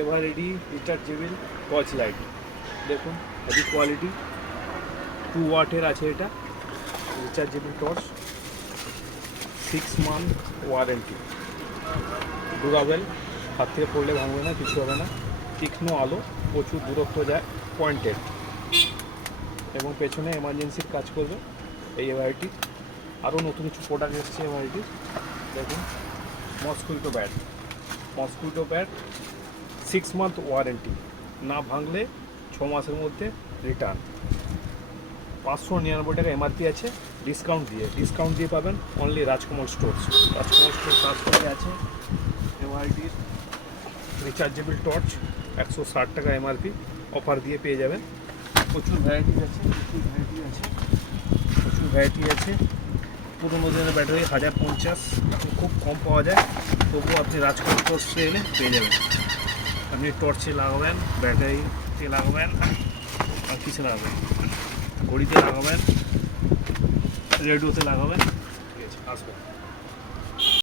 এভারএডি rechargeable torch light, দেখুন heavy quality, 2 ওয়াটের আছে এটা, rechargeable torch, 6 month warranty, durable, হাত থেকে পড়লে ভাঙবে না, কিছু হবে না, তীক্ষ্ণ আলো, প্রচুর দূরত্ব যায়, পয়েন্টেড, এবং পেছনে এমার্জেন্সির কাজ করবে এই এভারএডি। আরও নতুন কিছু প্রোডাক্ট এসেছে এভারএডি, দেখুন মসকুইটো ব্যাট, 6 মান্থ ওয়ারেন্টি, না ভাঙলে 6 মাসের মধ্যে রিটার্ন, 599 টাকা এমআরপি আছে, ডিসকাউন্ট দিয়ে পাবেন অনলি রাজকুমার স্টোর তারপরে আছে এমআরডির রিচার্জেবল টর্চ, 160 টাকা এমআরপি, অফার দিয়ে পেয়ে যাবেন। প্রচুর ভ্যারাইটি আছে, পুরোনো দিনের ব্যাটারি 1050, এখন খুব কম পাওয়া যায়, তবুও আপনি রাজকুমার টর্চে এলে পেয়ে যাবেন। আপনি টর্চে লাগাবেন, ব্যাটারিতে লাগাবেন, আর কিছু লাগাবেন, ঘড়িতে লাগাবেন, রেডিওতে লাগাবেন, ঠিক আছে আসবেন।